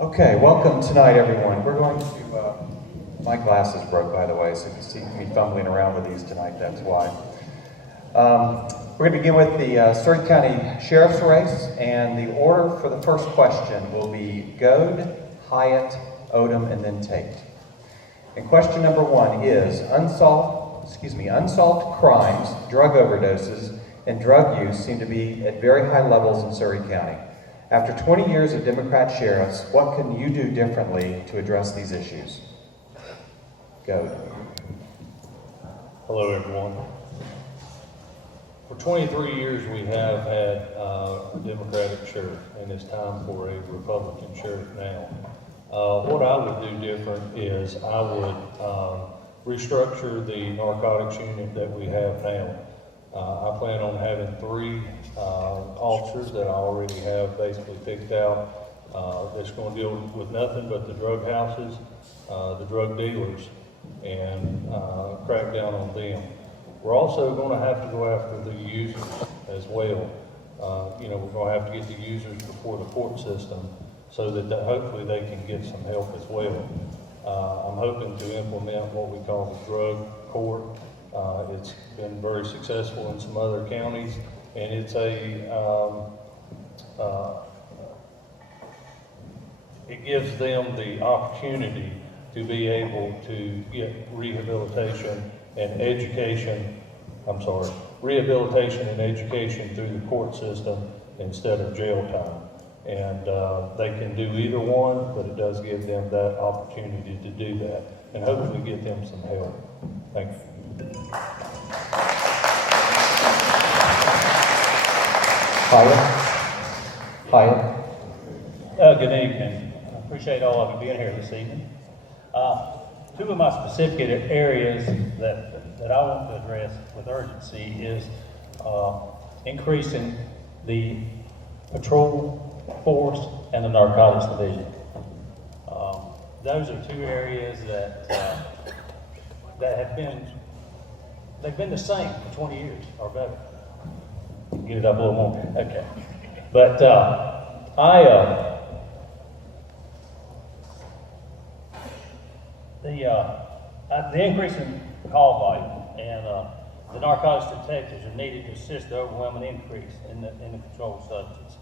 Okay, welcome tonight, everyone. We're going to, my glasses broke, by the way, so if you see me fumbling around with these tonight, that's why. We're going to begin with the Surrey County Sheriff's race, and the order for the first question will be Goad, Hyatt, Odom, and then Tate. And question number one is, unsolved crimes, drug overdoses, and drug use seem to be at very high levels in Surrey County. After 20 years of Democrat sheriffs, what can you do differently to address these issues? Go. Hello, everyone. For 23 years, we have had a Democratic sheriff, and it's time for a Republican sheriff now. What I would do different is I would restructure the narcotics unit that we have now. I plan on having 3 officers that I already have basically picked out that's going to deal with nothing but the drug houses, the drug dealers, and crack down on them. We're also going to have to go after the users as well. We're going to have to get the users before the court system so that hopefully they can get some help as well. I'm hoping to implement what we call the drug court. It's been very successful in some other counties, and it's it gives them the opportunity to be able to get rehabilitation and education through the court system instead of jail time. And they can do either one, but it does give them that opportunity to do that and hopefully get them some help. Thank you. Hyatt. Good evening. I appreciate all of you being here this evening. 2 of my specific areas that I want to address with urgency is increasing the patrol force and the narcotics division. Those are 2 areas that have been the same for 20 years or better. Get it up a little more. Okay. But the increase in call volume and the narcotics detectives are needed to assist the overwhelming increase in the controlled substance.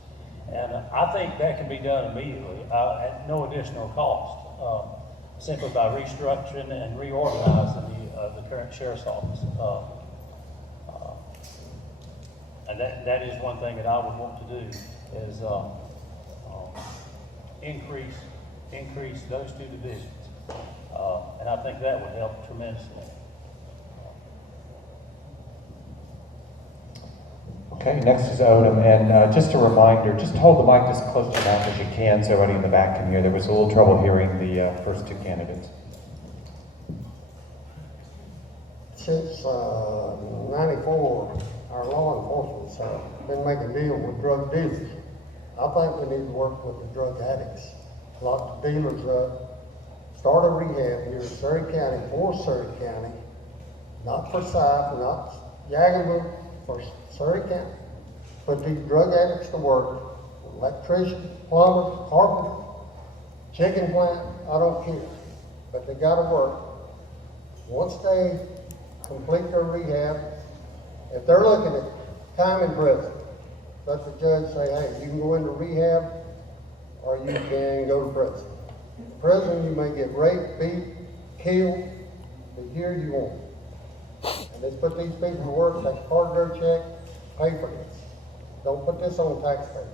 And I think that can be done immediately at no additional cost, simply by restructuring and reorganizing the current sheriff's office. And that is one thing that I would want to do is increase those 2 divisions. And I think that would help tremendously. Okay, next is Odom, and just a reminder, just hold the mic as close to your mouth as you can so everybody in the back can hear. There was a little trouble hearing the first 2 candidates. Since 94, our law enforcement's been making deals with drug dealers. I think we need to work with the drug addicts. A lot of dealers start a rehab here in Surrey County, for Surrey County, not for Forsyth, not Yaganville, for Surrey County. Put these drug addicts to work, electrician, plumber, carpenter, chicken plant, I don't care. But they gotta work. Once they complete their rehab, if they're looking at time in prison, let the judge say, hey, you can go into rehab or you can go to prison. In prison, you may get raped, beat, killed, but here you won't. And let's put these people to work, take a part of their check, pay for this. Don't put this on taxpayers.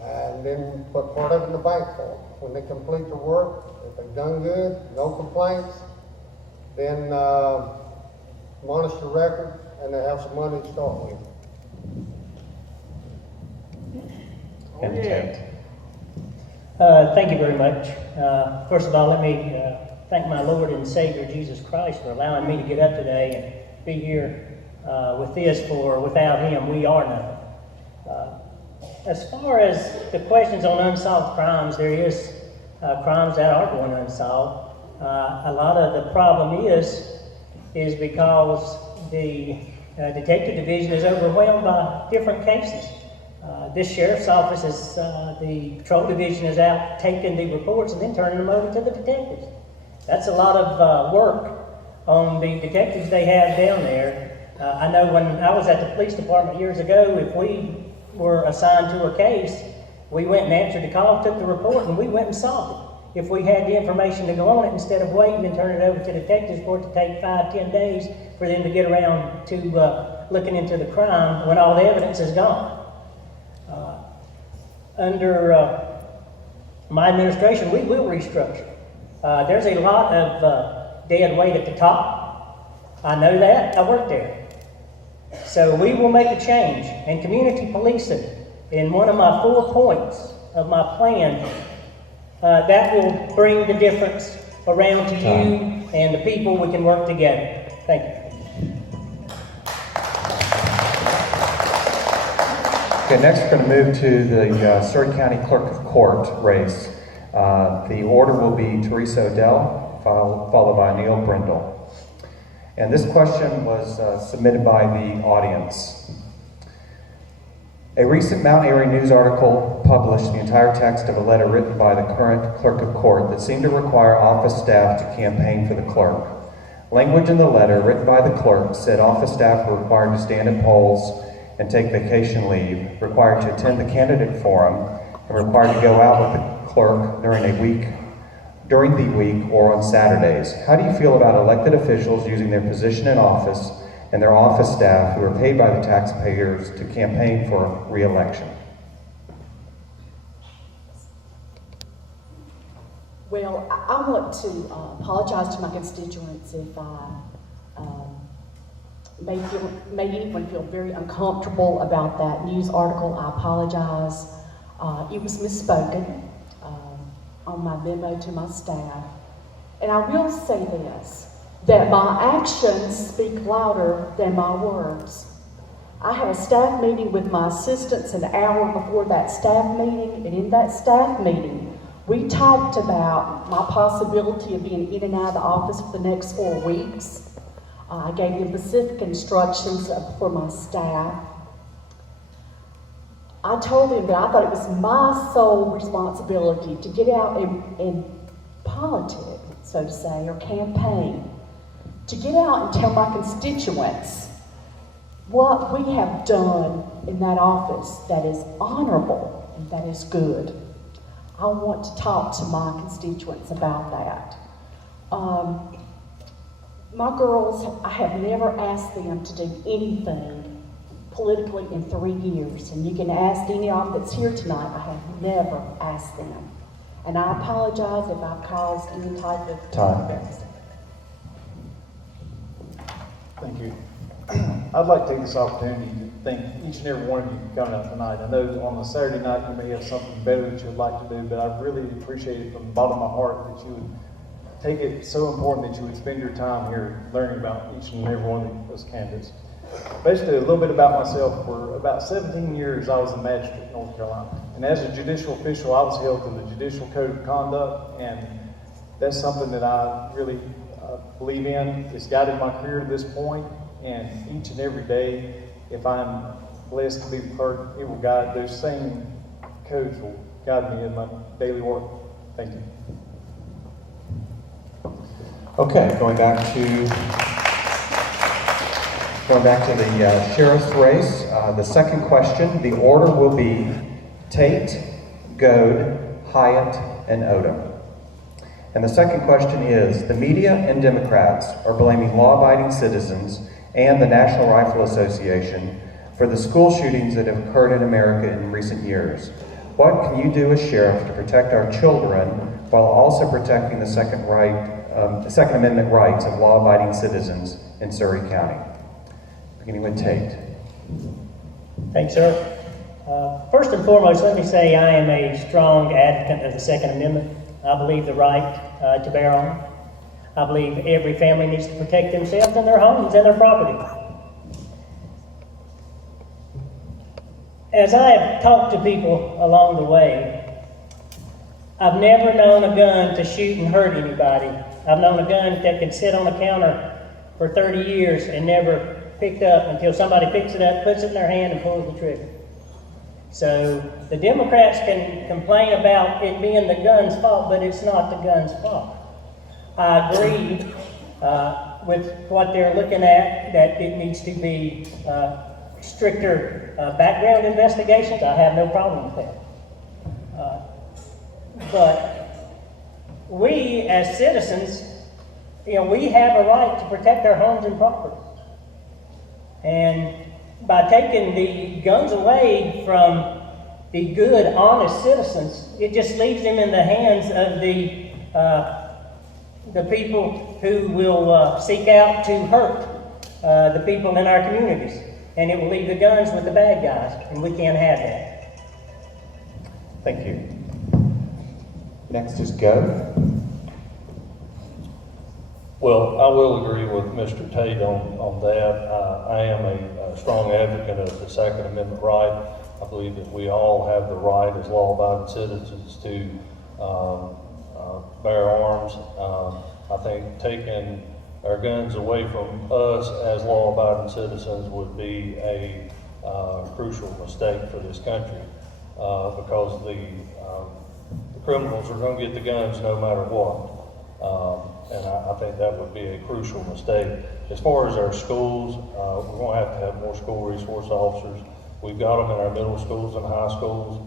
And then put part of it in the bank for them. When they complete the work, if they've done good, no complaints, then monitor the record, and they have some money to start with. And Tate. Thank you very much. First of all, let me thank my Lord and Savior Jesus Christ for allowing me to get up today and be here with this, for without Him we are nothing. As far as the questions on unsolved crimes, there is crimes that are going unsolved. A lot of the problem is because the detective division is overwhelmed by different cases. This sheriff's office is, the patrol division is out taking the reports and then turning them over to the detectives. That's a lot of work on the detectives they have down there. I know when I was at the police department years ago, if we were assigned to a case, we went and answered the call, took the report, and we went and solved it. If we had the information to go on it, instead of waiting and turning it over to detectives for it to take 5-10 days for them to get around to looking into the crime when all the evidence is gone. Under my administration, we will restructure. There's a lot of dead weight at the top. I know that. I work there. So we will make a change. And community policing, in one of my 4 points of my plan, that will bring the difference around to you and the people. We can work together. Thank you. Okay, next we're going to move to the Surrey County Clerk of Court race. The order will be Teresa Odell, followed by Neil Brindle. And this question was submitted by the audience. A recent Mount Airy News article published the entire text of a letter written by the current Clerk of Court that seemed to require office staff to campaign for the clerk. Language in the letter written by the clerk said office staff were required to stand at polls and take vacation leave, required to attend the candidate forum, and required to go out with the clerk during the week or on Saturdays. How do you feel about elected officials using their position in office and their office staff who are paid by the taxpayers to campaign for re-election? Well, I want to apologize to my constituents if I made anyone feel very uncomfortable about that news article. I apologize. It was misspoken on my memo to my staff. And I will say this, that my actions speak louder than my words. I had a staff meeting with my assistants an hour before that staff meeting, and in that staff meeting, we talked about my possibility of being in and out of the office for the next 4 weeks. I gave them specific instructions for my staff. I told them that I thought it was my sole responsibility to get out and politic, so to say, or campaign, to get out and tell my constituents what we have done in that office that is honorable and that is good. I want to talk to my constituents about that. My girls, I have never asked them to do anything politically in 3 years, and you can ask any of them that's here tonight. I have never asked them, and I apologize if I've caused any type of embarrassment. Thank you. I'd like to take this opportunity to thank each and every one of you for coming out tonight. I know on a Saturday night you may have something better that you'd like to do, but I really appreciate it from the bottom of my heart that you would take it so important that you would spend your time here learning about each and every one of those candidates. Basically, a little bit about myself. For about 17 years, I was a magistrate in North Carolina. And as a judicial official, I was held to the Judicial Code of Conduct, and that's something that I really believe in. It's guided my career to this point, and each and every day, if I'm blessed to be the clerk, it will guide, those same codes will guide me in my daily work. Thank you. Okay, going back to the sheriff's race. The second question, the order will be Tate, Goad, Hyatt, and Odom. And the second question is, the media and Democrats are blaming law-abiding citizens and the National Rifle Association for the school shootings that have occurred in America in recent years. What can you do as sheriff to protect our children while also protecting the Second Amendment rights of law-abiding citizens in Surrey County? Beginning with Tate. Thanks, sir. First and foremost, let me say I am a strong advocate of the Second Amendment. I believe the right to bear arms. I believe every family needs to protect themselves and their homes and their property. As I have talked to people along the way, I've never known a gun to shoot and hurt anybody. I've known a gun that could sit on a counter for 30 years and never picked up until somebody picks it up, puts it in their hand, and pulls the trigger. So the Democrats can complain about it being the gun's fault, but it's not the gun's fault. I agree with what they're looking at, that it needs to be stricter background investigations. I have no problem with that. But we as citizens, we have a right to protect our homes and property. And by taking the guns away from the good, honest citizens, it just leaves them in the hands of the people who will seek out to hurt the people in our communities. And it will leave the guns with the bad guys, and we can't have that. Thank you. Next is Gov. Well, I will agree with Mr. Tate on that. I am a strong advocate of the Second Amendment right. I believe that we all have the right as law-abiding citizens to bear arms. I think taking our guns away from us as law-abiding citizens would be a crucial mistake for this country because the criminals are going to get the guns no matter what. And I think that would be a crucial mistake. As far as our schools, we're going to have more school resource officers. We've got them in our middle schools and high schools.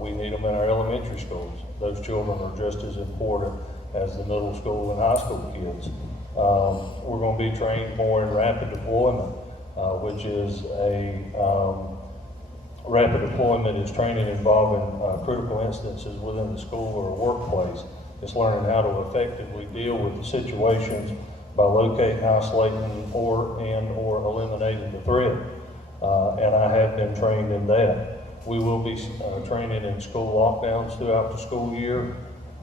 We need them in our elementary schools. Those children are just as important as the middle school and high school kids. We're going to be trained more in rapid deployment, which is rapid deployment is training involving critical instances within the school or workplace. It's learning how to effectively deal with the situations by locating, isolating, or eliminating the threat. And I have been trained in that. We will be training in school lockdowns throughout the school year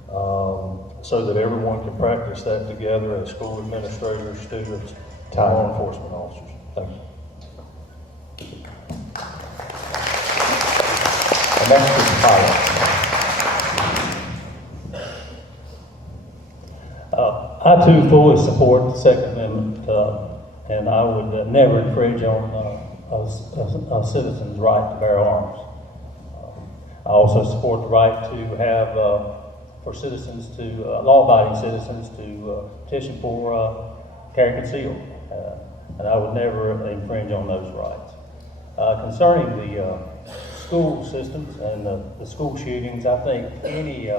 so that everyone can practice that together as school administrators, students, and law enforcement officers. Thank you. And next is Tyler. I too fully support the Second Amendment, and I would never infringe on a citizen's right to bear arms. I also support the right to have, for citizens to, law-abiding citizens to petition for carry concealed, and I would never infringe on those rights. Concerning the school systems and the school shootings, I think any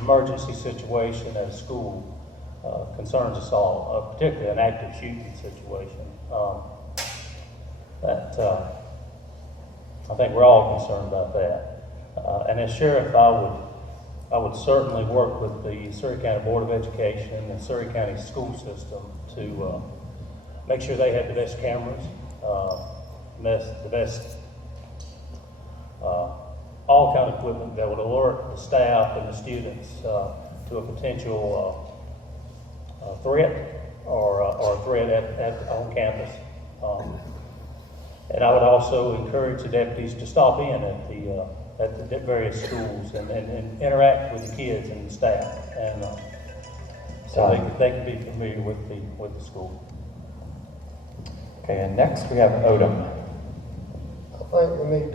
emergency situation at a school concerns us all, particularly an active shooting situation. I think we're all concerned about that. And as sheriff, I would certainly work with the Surrey County Board of Education and the Surrey County school system to make sure they have the best cameras, the best all kind of equipment that would alert the staff and the students to a potential threat or a threat on campus. And I would also encourage the deputies to stop in at the various schools and interact with the kids and the staff, and so they can be familiar with the school. Okay, and next we have Odom. I think we need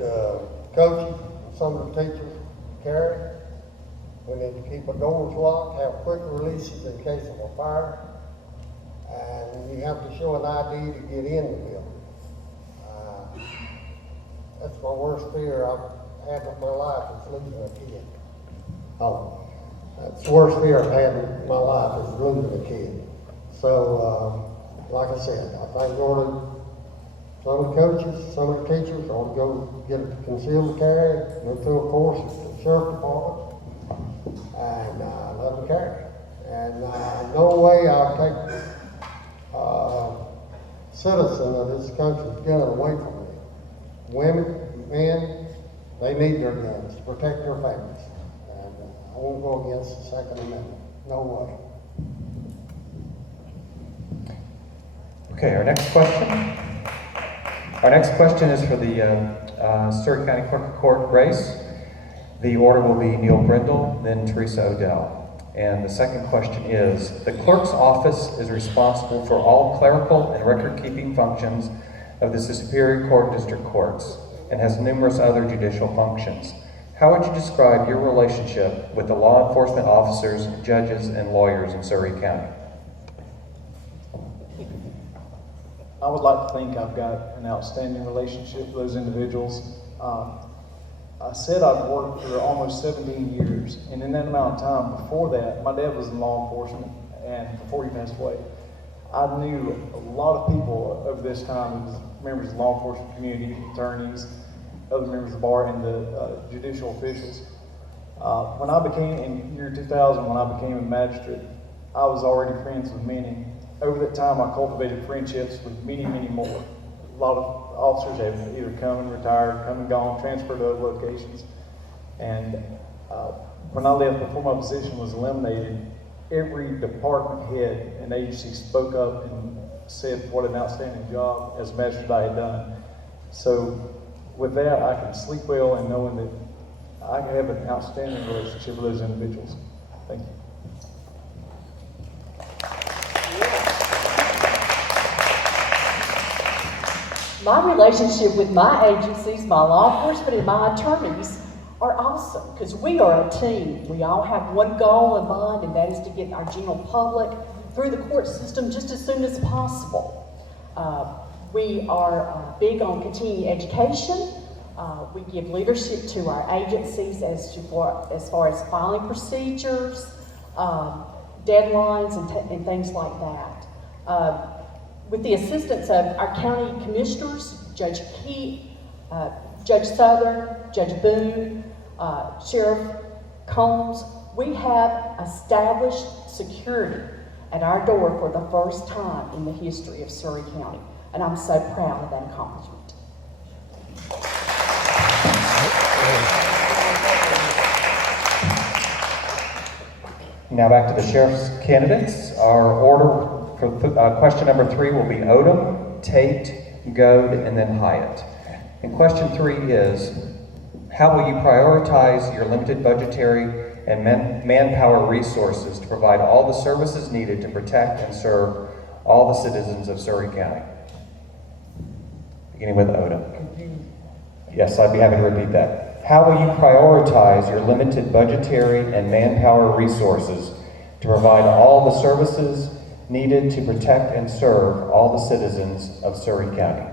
coaches, some of the teachers carry. We need to keep our doors locked, have quick releases in case of a fire, and you have to show an ID to get in the building. That's my worst fear I've had in my life is losing a kid. Oh, that's the worst fear I've had in my life is losing a kid. So, like I said, I think some of the coaches, some of the teachers ought to go get a concealed carry, go through a course at the sheriff department, and let them carry. And no way I'll take citizen of this country's gun away from them. Women, men, they need their guns to protect their families. And I won't go against the Second Amendment. No way. Okay, our next question. Our next question is for the Surrey County Clerk of Court race. The order will be Neil Brindle, then Teresa Odell. And the second question is, the clerk's office is responsible for all clerical and record-keeping functions of the Superior Court and District Courts and has numerous other judicial functions. How would you describe your relationship with the law enforcement officers, judges, and lawyers in Surrey County? I would like to think I've got an outstanding relationship with those individuals. I said I've worked for almost 17 years, and in that amount of time before that, my dad was in law enforcement, and before he passed away, I knew a lot of people over this time, members of the law enforcement community, attorneys, other members of the bar, and the judicial officials. When I became, in year 2000, when I became a magistrate, I was already friends with many. Over that time, I cultivated friendships with many, many more. A lot of officers have either come and retired, come and gone, transferred to other locations. And when I left, before my position was eliminated, every department head and agency spoke up and said what an outstanding job as magistrate I had done. So with that, I can sleep well in knowing that I have an outstanding relationship with those individuals. Thank you. My relationship with my agencies, my law enforcement, and my attorneys are awesome because we are a team. We all have one goal in mind, and that is to get our general public through the court system just as soon as possible. We are big on continuing education. We give leadership to our agencies as far as filing procedures, deadlines, and things like that. With the assistance of our county commissioners, Judge Key, Judge Southern, Judge Boone, Sheriff Combs, we have established security at our door for the first time in the history of Surrey County, and I'm so proud of that accomplishment. Now back to the sheriff's candidates. Our order for question number 3 will be Odom, Tate, Goad, and then Hyatt. And question 3 is, how will you prioritize your limited budgetary and manpower resources to provide all the services needed to protect and serve all the citizens of Surrey County? Beginning with Odom. Yes, I'd be happy to repeat that. How will you prioritize your limited budgetary and manpower resources to provide all the services needed to protect and serve all the citizens of Surrey County?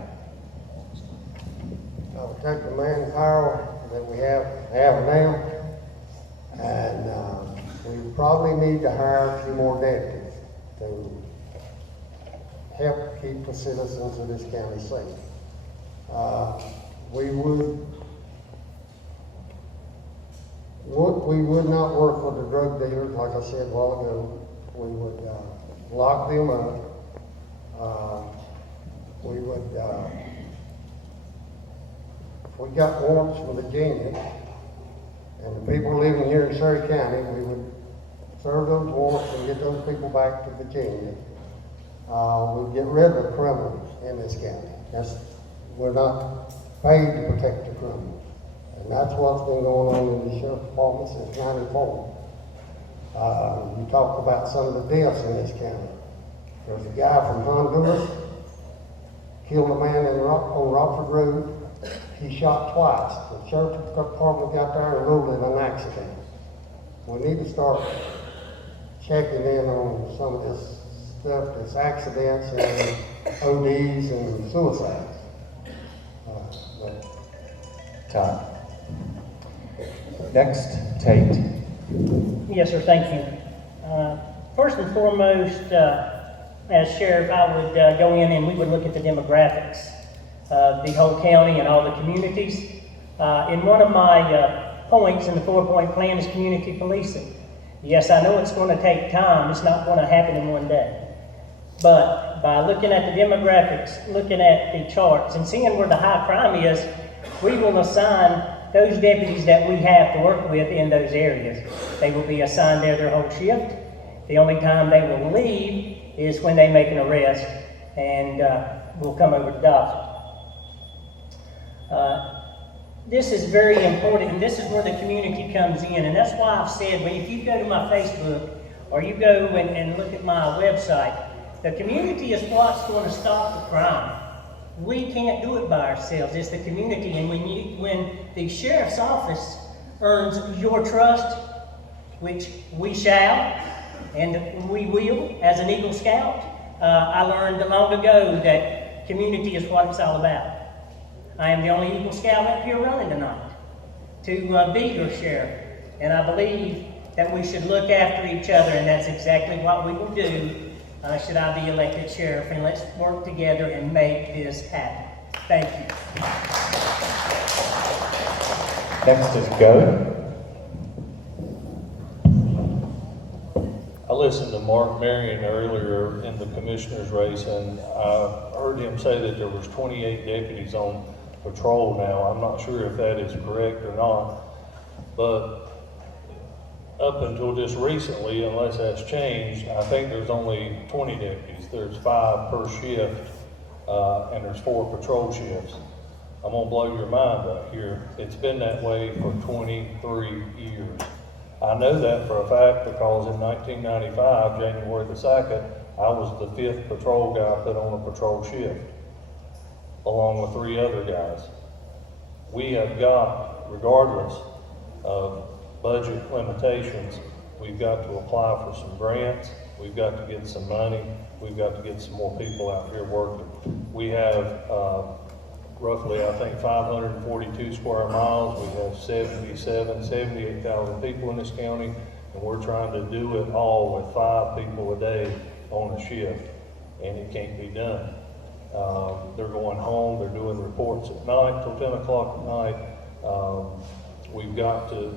I'll take the manpower that we have now, and we probably need to hire a few more deputies to help keep the citizens of this county safe. We would not work with the drug dealers, like I said a while ago. We would lock them up. We would, if we got warrants from Virginia, and the people living here in Surrey County, we would serve those warrants and get those people back to Virginia. We'd get rid of the criminals in this county. We're not paid to protect the criminals. And that's what's been going on in the sheriff's department since '94. You talked about some of the deaths in this county. There's a guy from Honduras, killed a man on Rockford Road. He shot twice. The sheriff's department got there and ruled it an accident. We need to start checking in on some of this stuff, this accidents and ODs and suicides. Time. Next, Tate. Yes, sir, thank you. First and foremost, as sheriff, I would go in and we would look at the demographics of the whole county and all the communities. In one of my points in the 4-point plan is community policing. Yes, I know it's going to take time. It's not going to happen in one day. But by looking at the demographics, looking at the charts, and seeing where the high crime is, we will assign those deputies that we have to work with in those areas. They will be assigned there their whole shift. The only time they will leave is when they make an arrest, and we'll come over to Dobson. This is very important, and this is where the community comes in, and that's why I've said, well, if you go to my Facebook or you go and look at my website, the community is what's going to stop the crime. we can't do it by ourselves. It's the community. And when the sheriff's office earns your trust, which we shall, and we will, as an Eagle Scout, I learned long ago that community is what it's all about. I am the only Eagle Scout up here running tonight to be your sheriff. And I believe that we should look after each other, and that's exactly what we will do should I be elected sheriff. And let's work together and make this happen. Thank you. Next is Go. I listened to Mark Marion earlier in the commissioner's race, and I heard him say that there was 28 deputies on patrol now. I'm not sure if that is correct or not, but up until just recently, unless that's changed, I think there's only 20 deputies. There's 5 per shift, and there's 4 patrol shifts. I'm gonna blow your mind up here. It's been that way for 23 years. I know that for a fact because in 1995, January the 2nd, I was the 5th patrol guy put on a patrol shift, along with 3 other guys. We have got, regardless of budget limitations, we've got to apply for some grants, we've got to get some money, we've got to get some more people out here working. We have roughly, I think, 542 square miles. We have 78,000 people in this county, and we're trying to do it all with 5 people a day on a shift, and it can't be done. They're going home, they're doing reports at night till 10 o'clock at night. We've got to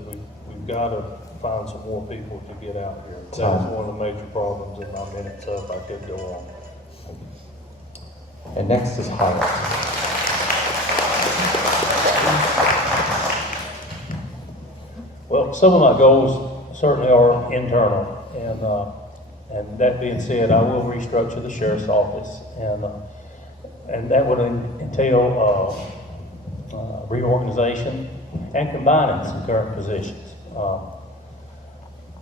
find some more people to get out here. That's one of the major problems in my minutes up. I could go on. And next is Howard. Well, some of my goals certainly are internal, and that being said, I will restructure the sheriff's office, and that would entail reorganization and combining some current positions.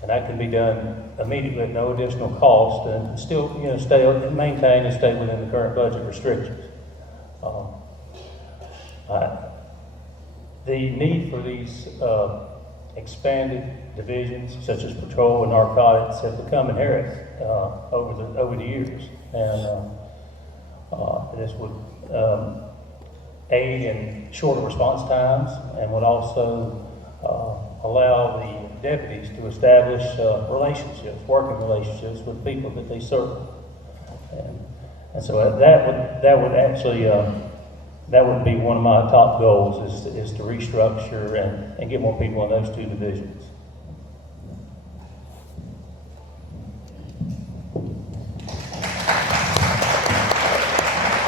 And that can be done immediately at no additional cost, and still, maintain and stay within the current budget restrictions. The need for these expanded divisions, such as patrol and narcotics, have become inherent over the years, and this would aid in shorter response times and would also allow the deputies to establish working relationships with people that they serve, and so that would be one of my top goals is to restructure and get more people in those 2 divisions.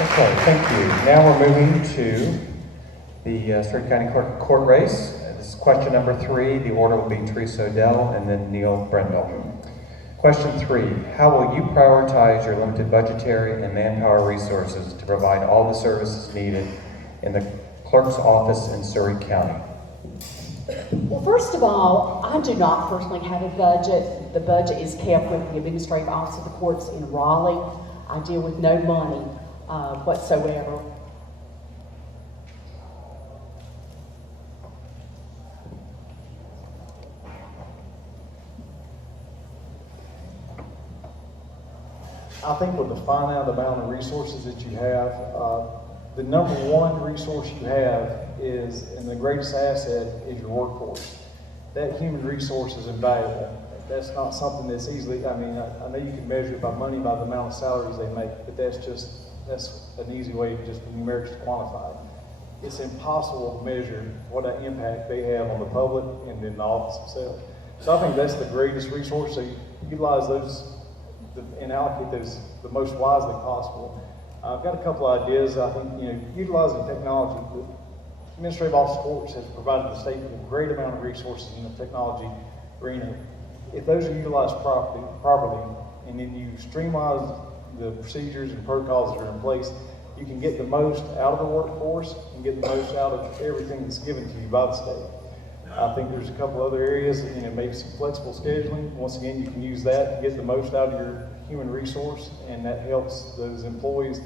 Okay, thank you. Now we're moving to the Surrey County Clerk Court race. This is question number 3. The order will be Teresa Odell and then Neil Brendel. Question 3. How will you prioritize your limited budgetary and manpower resources to provide all the services needed in the clerk's office in Surrey County? Well, first of all, I do not personally have a budget. The budget is kept with the Administrative Office of the Courts in Raleigh. I deal with no money whatsoever. I think with the finite amount of resources that you have, the number one resource you have is, and the greatest asset is your workforce. That human resource is invaluable. That's not something that's easily, I know you can measure it by money, by the amount of salaries they make, but that's an easy way to just numerically quantify it. It's impossible to measure what an impact they have on the public and in the office itself. So I think that's the greatest resource. So you utilize those and allocate those the most wisely possible. I've got a couple of ideas. I think, utilizing technology. The Administrative Office of Courts has provided the state with a great amount of resources in the technology arena. If those are utilized properly, and then you streamline the procedures and protocols that are in place, you can get the most out of the workforce and get the most out of everything that's given to you by the state. I think there's a couple other areas, maybe some flexible scheduling. Once again, you can use that to get the most out of your human resource, and that helps those employees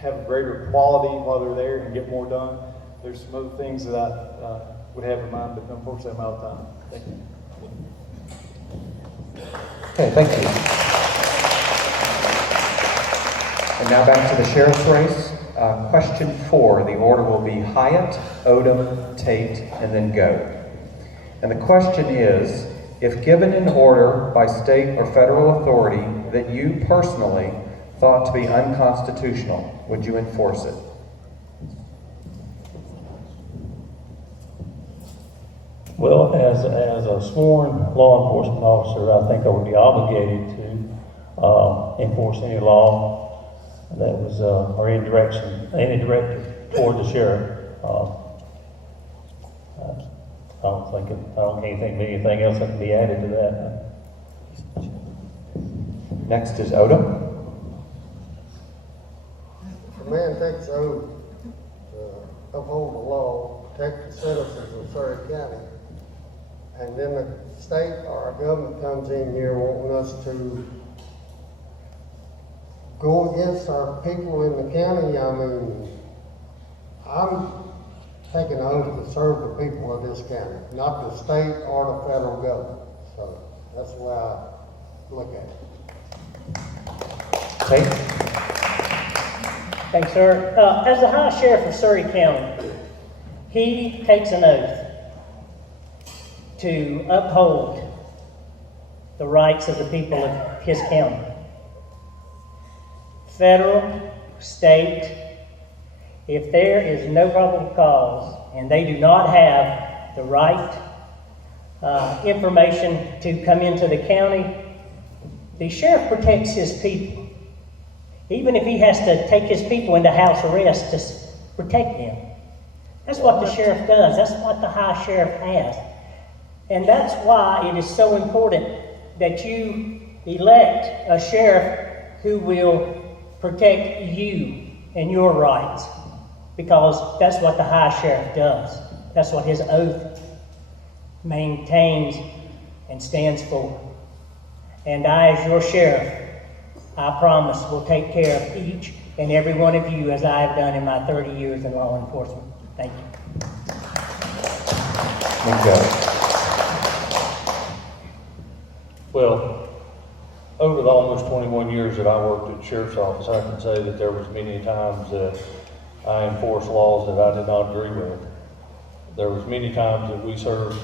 have a greater quality while they're there and get more done. There's some other things that I would have in mind, but unfortunately I'm out of time. Thank you. Okay, thank you. And now back to the sheriff's race. Question 4, the order will be Hyatt, Odom, Tate, and then go. And the question is, if given an order by state or federal authority that you personally thought to be unconstitutional, would you enforce it? Well, as a sworn law enforcement officer, I think I would be obligated to enforce any law that was, or any directive toward the sheriff. I don't think anything else that can be added to that. Next is Odom. If a man takes an oath to uphold the law, protect the citizens of Surrey County, and then the state or our government comes in here wanting us to go against our people in the county, I mean, I'm taking an oath to serve the people of this county, not the state or the federal government. So that's the way I look at it. Tate? Thanks, sir. As the High Sheriff of Surrey County, he takes an oath to uphold the rights of the people of his county. Federal, state, if there is no probable cause and they do not have the right information to come into the county, the sheriff protects his people. Even if he has to take his people into house arrest to protect them. That's what the sheriff does. That's what the high sheriff has. And that's why it is so important that you elect a sheriff who will protect you and your rights. Because that's what the high sheriff does. That's what his oath maintains and stands for. And I, as your sheriff, I promise will take care of each and every one of you as I have done in my 30 years in law enforcement. Thank you. Well, over the almost 21 years that I worked at the sheriff's office, I can say that there was many times that I enforced laws that I did not agree with. There was many times that we served,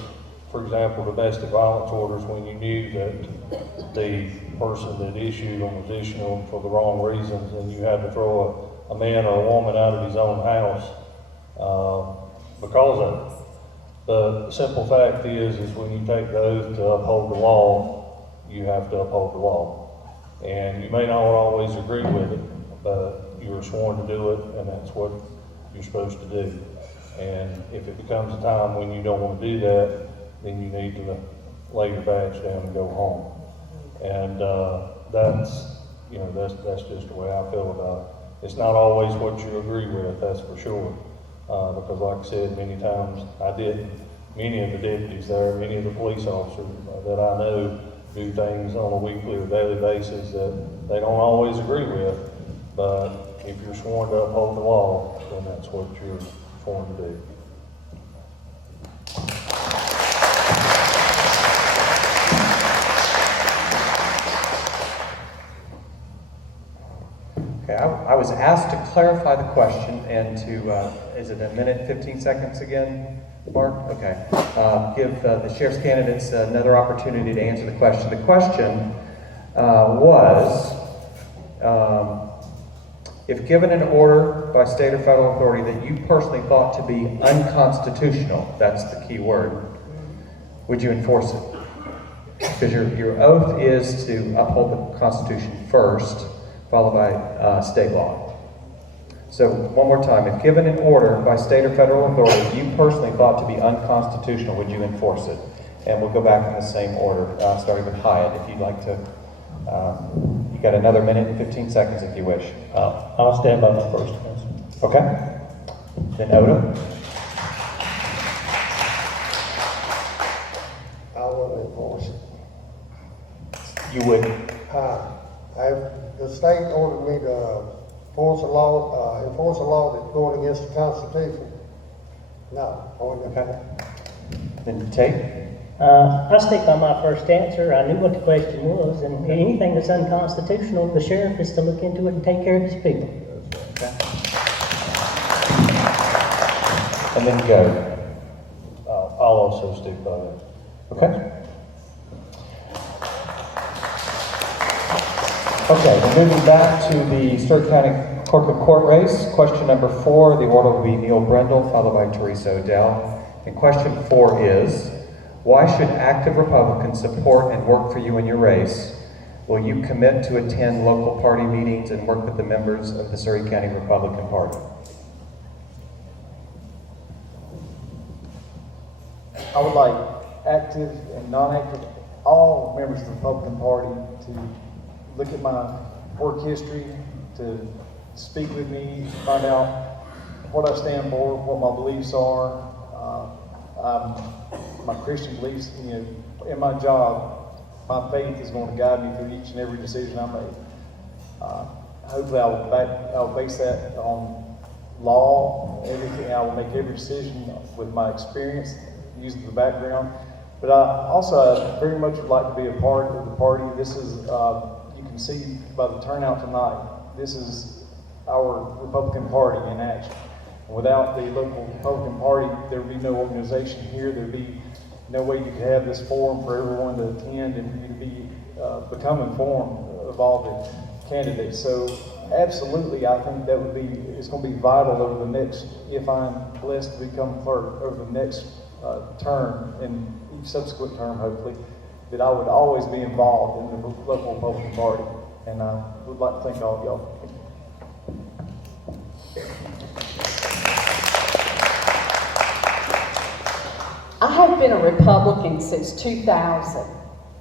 for example, domestic violence orders when you knew that the person that issued them was issuing them for the wrong reasons, and you had to throw a man or a woman out of his own house because of it. The simple fact is when you take the oath to uphold the law, you have to uphold the law. And you may not always agree with it, but you were sworn to do it, and that's what you're supposed to do. And if it becomes a time when you don't want to do that, then you need to lay your badge down and go home. And that's just the way I feel about it. It's not always what you agree with, that's for sure. Because like I said, many times I didn't. Many of the deputies there, many of the police officers that I know do things on a weekly or daily basis that they don't always agree with. But if you're sworn to uphold the law, then that's what you're sworn to do. Okay, I was asked to clarify the question and to, is it a minute, 15 seconds again, Mark? Okay. Give the sheriff's candidates another opportunity to answer the question. The question was, if given an order by state or federal authority that you personally thought to be unconstitutional, that's the key word, would you enforce it? Because your oath is to uphold the Constitution first, followed by state law. So one more time, if given an order by state or federal authority you personally thought to be unconstitutional, would you enforce it? And we'll go back in the same order, starting with Hyatt, if you'd like to. You got another minute and 15 seconds if you wish. I'll stand by my first answer. Okay. Then Odom. I wouldn't enforce it. You would. The state ordered me to enforce a law that's going against the Constitution? No, I wouldn't have that. Then Tate? I'll stick by my first answer. I knew what the question was, and anything that's unconstitutional, the sheriff is to look into it and take care of his people. Okay. And then go. I'll also stick by that. Okay. Okay, then moving back to the Stewart County Clerk of Court race. Question number 4, the order will be Neil Brendel, followed by Teresa Odell. And question 4 is, why should active Republicans support and work for you in your race? Will you commit to attend local party meetings and work with the members of the Surrey County Republican Party? I would like active and non-active, all members of the Republican Party to look at my work history, to speak with me, find out what I stand for, what my beliefs are, my Christian beliefs. In my job, my faith is going to guide me through each and every decision I make. Hopefully, I will base that on law, everything. I will make every decision with my experience, using the background. But I also very much would like to be a part of the party. This is, you can see by the turnout tonight, this is our Republican Party in action. Without the local Republican Party, there would be no organization here. There would be no way you could have this forum for everyone to attend and for you to be become informed of all the candidates. So absolutely, I think that would be, it's going to be vital over the next, if I'm blessed to become clerk, over the next term and each subsequent term, hopefully, that I would always be involved in the local Republican Party. And I would like to thank all of y'all. I have been a Republican since 2000,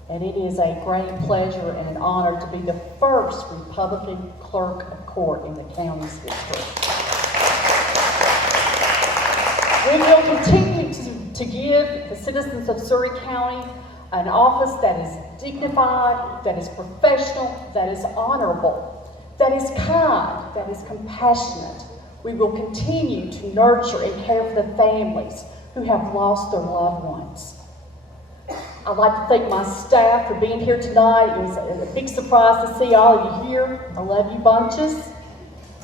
and it is a great pleasure and an honor to be the first Republican clerk of court in the county's history. We will continue to give the citizens of Surrey County an office that is dignified, that is professional, that is honorable, that is kind, that is compassionate. We will continue to nurture and care for the families who have lost their loved ones. I'd like to thank my staff for being here tonight. It was a big surprise to see all of you here. I love you bunches.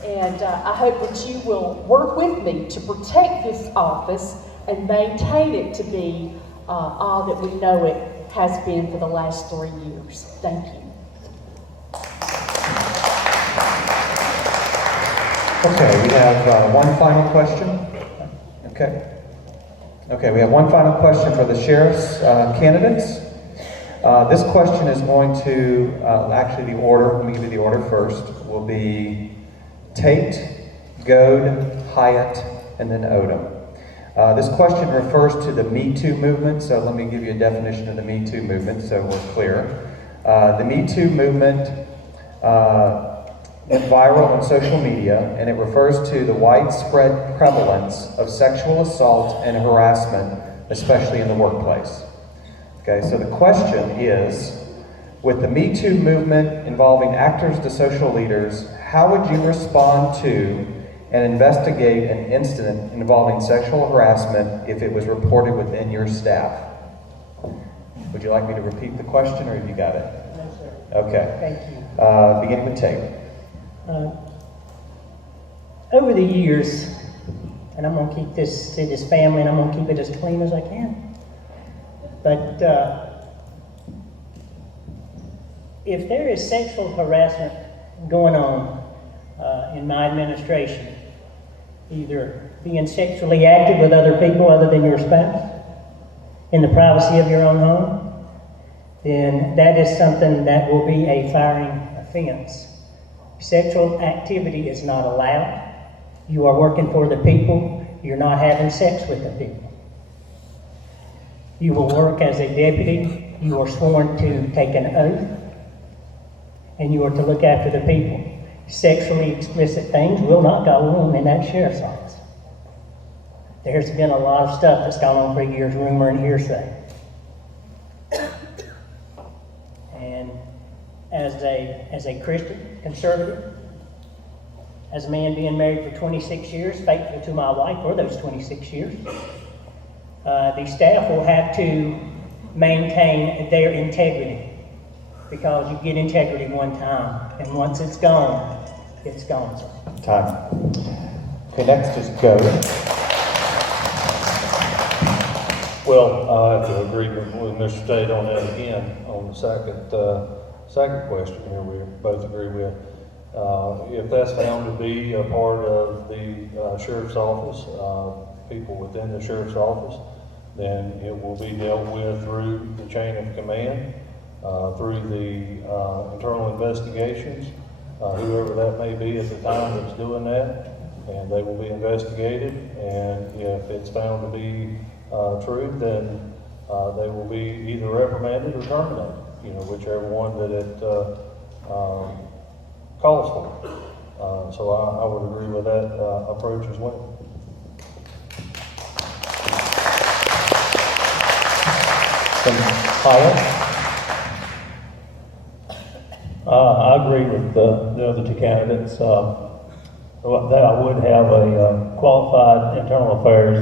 And I hope that you will work with me to protect this office and maintain it to be all that we know it has been for the last 3 years. Thank you. Okay, we have one final question. Okay, we have one final question for the sheriff's candidates. This question is going to, actually the order, let me give you the order first, will be Tate, Goad, Hyatt, and then Odom. This question refers to the Me Too movement, so let me give you a definition of the Me Too movement so we're clear. The Me Too movement went viral on social media, and it refers to the widespread prevalence of sexual assault and harassment, especially in the workplace. Okay, so the question is, with the Me Too movement involving actors to social leaders, how would you respond to and investigate an incident involving sexual harassment if it was reported within your staff? Would you like me to repeat the question, or have you got it? No, sir. Okay. Thank you. Beginning with Tate. Over the years, and I'm going to keep this to this family, and I'm going to keep it as clean as I can. But if there is sexual harassment going on in my administration, either being sexually active with other people other than your spouse, in the privacy of your own home, then that is something that will be a firing offense. Sexual activity is not allowed. You are working for the people. You're not having sex with the people. You will work as a deputy. You are sworn to take an oath, and you are to look after the people. Sexually explicit things will not go on in that sheriff's office. There's been a lot of stuff that's gone on for years, rumor and hearsay. And as a Christian conservative, as a man being married for 26 years, faithful to my wife for those 26 years, the staff will have to maintain their integrity, because you get integrity one time, and once it's gone, it's gone. Time. Okay, next is go. Well, I have to agree with Mr. Tate on that again, on the second question here, we both agree with. If that's found to be a part of the sheriff's office, people within the sheriff's office, then it will be dealt with through the chain of command, through the internal investigations, whoever that may be at the time that's doing that, and they will be investigated, and if it's found to be true, then they will be either reprimanded or terminated, whichever one that it calls for. So I would agree with that approach as well. I agree with the other two candidates. That I would have a qualified internal affairs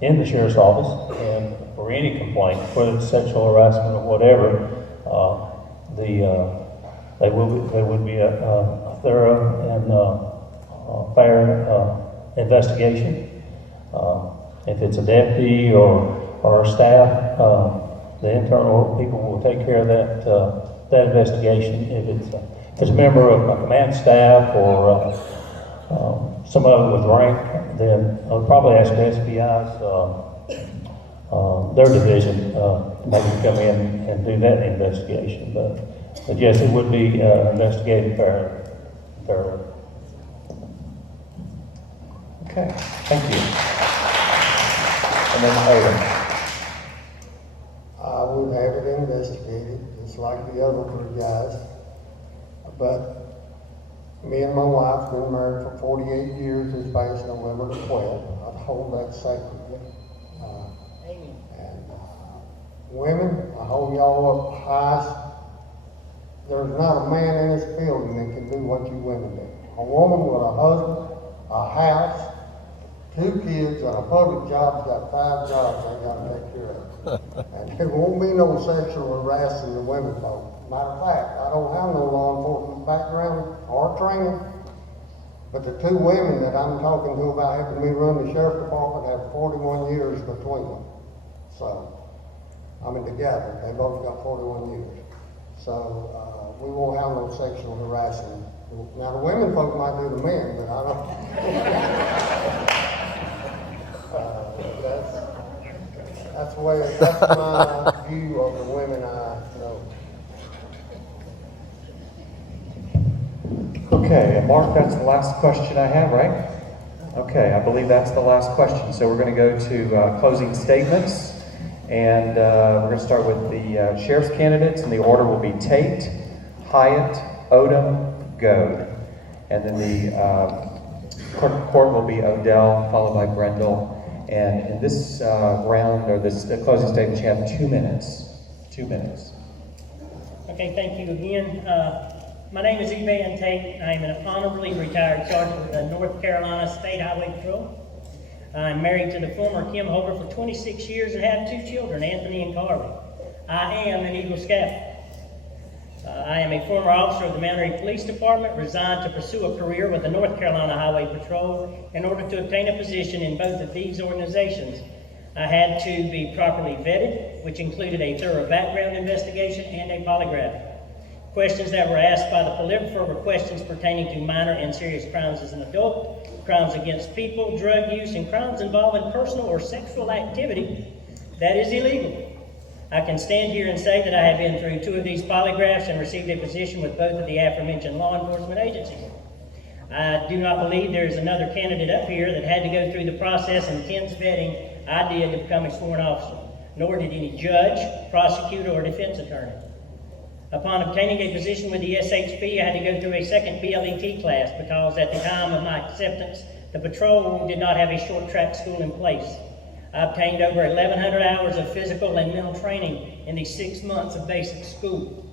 in the sheriff's office, and for any complaint, whether it's sexual harassment or whatever, there would be a thorough and fair investigation. If it's a deputy or staff, the internal people will take care of that investigation. If it's a member of my command staff or somebody with rank, then I'll probably ask the SPI's, their division, maybe come in and do that investigation. But yes, it would be investigated fairly. Okay, thank you. And then Odom. I would have it investigated, just like the other three guys. But me and my wife been married for 48 years this past November the 12th. I'd hold that sacredly. And women, I hold y'all up high. There's not a man in this building that can do what you women do. A woman with a husband, a house, 2 kids, and a public job's got 5 jobs they gotta take care of. And there won't be no sexual harassing the women folk. Matter of fact, I don't have no law enforcement background or training, but the 2 women that I'm talking to about helping me run the sheriff's department have 41 years between them. So, I mean together, they both got 41 years. So, we won't have no sexual harassing. Now the women folk might do the men, but I don't. That's my view of the women I know. Okay, and Mark, that's the last question I have, right? Okay, I believe that's the last question. So we're going to go to closing statements, and we're going to start with the sheriff's candidates, and the order will be Tate, Hyatt, Odom, Goad. And then the clerk of court will be Odell, followed by Brendel. And in this round, or this closing statement, you have 2 minutes. 2 minutes. Okay, thank you again. My name is Evan Tate. I am an honorably retired sergeant with the North Carolina State Highway Patrol. I'm married to the former Kim Holder for 26 years and have 2 children, Anthony and Carly. I am an Eagle Scout. I am a former officer of the Mount Airy Police Department, resigned to pursue a career with the North Carolina Highway Patrol. In order to obtain a position in both of these organizations, I had to be properly vetted, which included a thorough background investigation and a polygraph. Questions that were asked by the polygrapher were questions pertaining to minor and serious crimes as an adult, crimes against people, drug use, and crimes involving personal or sexual activity that is illegal. I can stand here and say that I have been through 2 of these polygraphs and received a position with both of the aforementioned law enforcement agencies. I do not believe there is another candidate up here that had to go through the process and intense vetting I did to become a sworn officer, nor did any judge, prosecutor, or defense attorney. Upon obtaining a position with the SHP, I had to go through a second BLET class because at the time of my acceptance, the patrol did not have a short track school in place. I obtained over 1,100 hours of physical and mental training in the 6 months of basic school.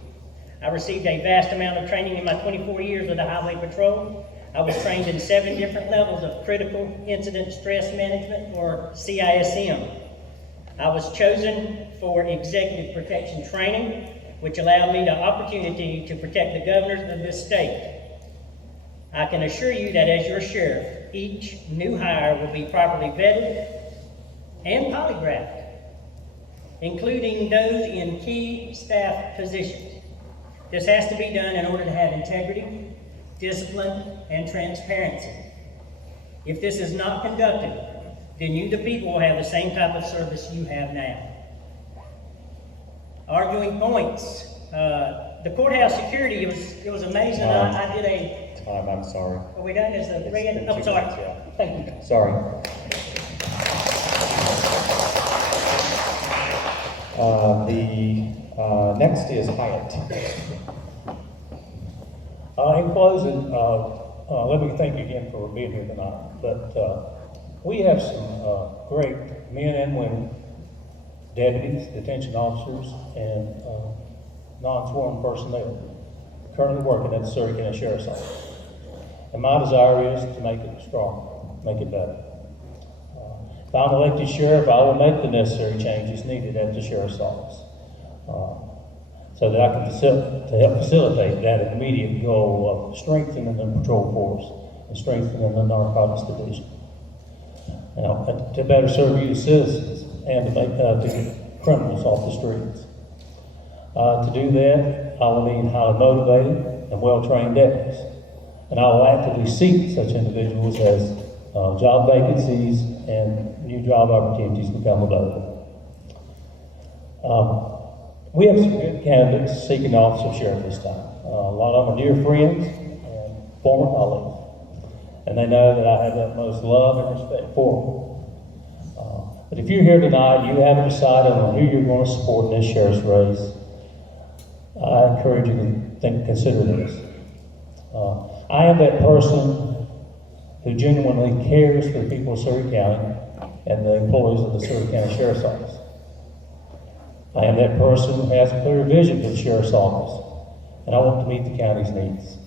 I received a vast amount of training in my 24 years with the Highway Patrol. I was trained in 7 different levels of Critical Incident Stress Management, or CISM. I was chosen for Executive Protection Training, which allowed me the opportunity to protect the governors of this state. I can assure you that as your sheriff, each new hire will be properly vetted and polygraphed, including those in key staff positions. This has to be done in order to have integrity, discipline, and transparency. If this is not conducted, then you, the people, will have the same type of service you have now. Arguing points. The courthouse security, it was amazing. I did a... Time, I'm sorry. Are we done? Is the It's red? been Oh, 2 sorry. minutes, yeah. Thank you. Sorry. The next is Hyatt. In closing, let me thank you again for being here tonight. But we have some great men and women, deputies, detention officers, and non-sworn personnel currently working at the Surrey County Sheriff's Office. And my desire is to make it stronger, make it better. If I'm elected sheriff, I will make the necessary changes needed at the sheriff's office, so that I can help facilitate that immediate goal of strengthening the patrol force and strengthening the narcotics division. Now, to better serve you as citizens and to get criminals off the streets. To do that, I will need highly motivated and well-trained deputies. And I will actively seek such individuals as job vacancies and new job opportunities become available. We have some good candidates seeking the office of sheriff this time. A lot of them are dear friends and former colleagues. And they know that I have the utmost love and respect for them. But if you're here tonight, you haven't decided on who you're going to support in this sheriff's race, I encourage you to consider this. I am that person who genuinely cares for the people of Surrey County and the employees of the Surrey County Sheriff's Office. I am that person who has a clear vision for the Sheriff's Office, and I want to meet the county's needs.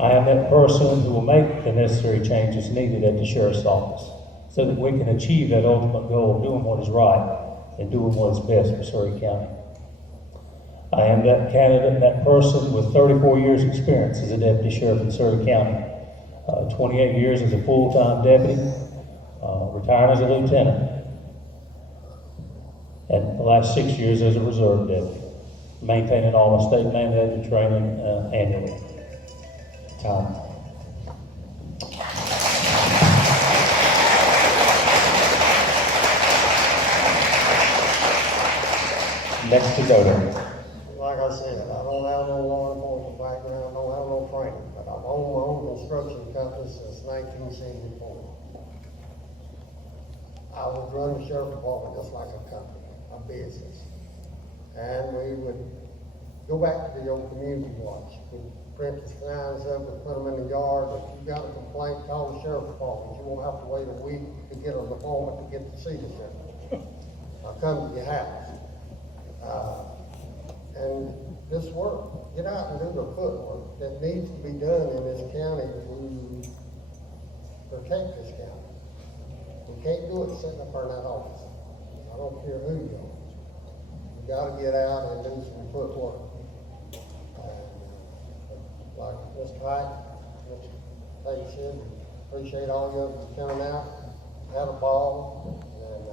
I am that person who will make the necessary changes needed at the Sheriff's Office so that we can achieve that ultimate goal of doing what is right and doing what is best for Surrey County. I am that candidate, that person with 34 years experience as a deputy sheriff in Surrey County, 28 years as a full-time deputy, retired as a lieutenant, and the last 6 years as a reserve deputy, maintaining all my state mandated training annually. Tom. Next is Odo. Like I said, I don't have no law enforcement background, don't have no training, but I've owned my own construction company since 1974. I was running the sheriff department just like a company, a business. And we would go back to the old community watch. We'd print the signs up and put them in the yard. If you got a complaint, call the sheriff department. You won't have to wait a week to get an appointment to get to see the sheriff. I'll come to your house. And this work, get out and do the footwork that needs to be done in this county to protect this county. We can't do it sitting up in that office. I don't care who you are. You gotta get out and do some footwork. Like Mr. Hyde, Mr. Tate said, appreciate all of you coming out, had a ball, and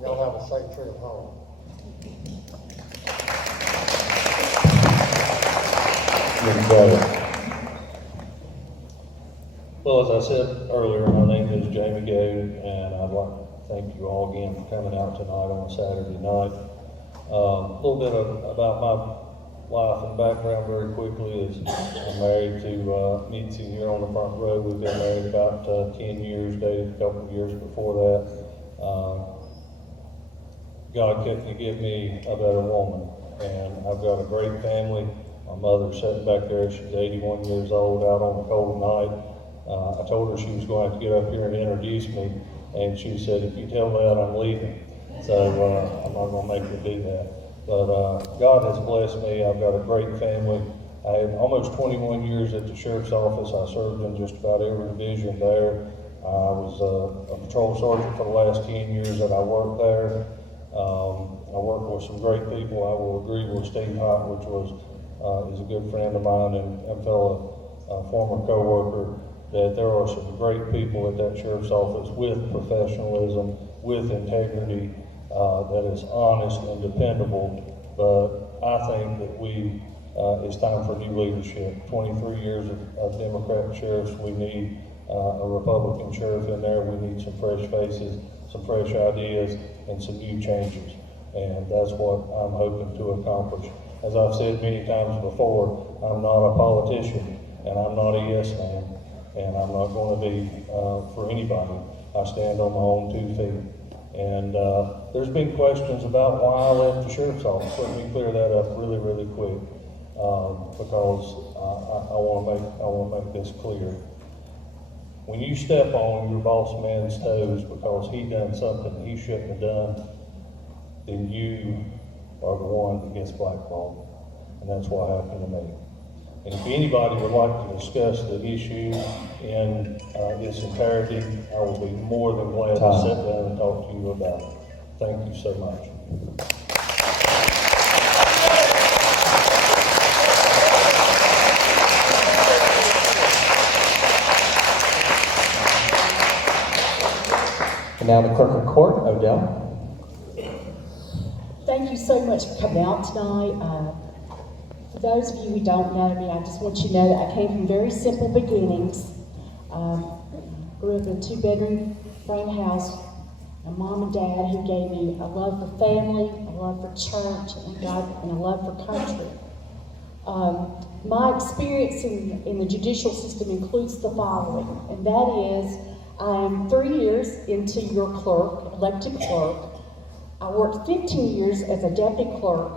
y'all have a safe trip home. Well, as I said earlier, my name is Jamie Gade, and I'd like to thank you all again for coming out tonight on a Saturday night. A little bit about my life and background very quickly is I'm married to Mitzi here on the front row. We've been married about 10 years, dated a couple of years before that. God couldn't give me a better woman, and I've got a great family. My mother's sitting back there, she's 81 years old, out on a cold night. I told her she was going to have to get up here and introduce me, and she said, if you tell that, I'm leaving. So I'm not going to make her do that. But God has blessed me. I've got a great family. I had almost 21 years at the sheriff's office. I served in just about every division there. I was a patrol sergeant for the last 10 years that I worked there. I worked with some great people. I will agree with Steve Hott, which is a good friend of mine and fellow former co-worker, that there are some great people at that sheriff's office with professionalism, with integrity, that is honest and dependable. But I think that it's time for new leadership. 23 years of Democrat sheriffs, we need a Republican sheriff in there. We need some fresh faces, some fresh ideas, and some new changes. And that's what I'm hoping to accomplish. As I've said many times before, I'm not a politician, and I'm not a yes man, and I'm not going to be for anybody. I stand on my own 2 feet. And there's been questions about why I left the sheriff's office. Let me clear that up really, really quick, because I want to make this clear. When you step on your boss man's toes because he done something he shouldn't have done, then you are the one that gets blackballed. And that's what happened to me. And if anybody would like to discuss the issue in its entirety, I will be more than glad to sit down and talk to you about it. Thank you so much. And now the clerk of court, Odell. Thank you so much for coming out tonight. For those of you who don't know me, I just want you to know that I came from very simple beginnings. Grew up in a 2-bedroom frame house. A mom and dad who gave me a love for family, a love for church, and God, and a love for country. My experience in the judicial system includes the following, and that is, I am 3 years into your clerk, elected clerk. I worked 15 years as a deputy clerk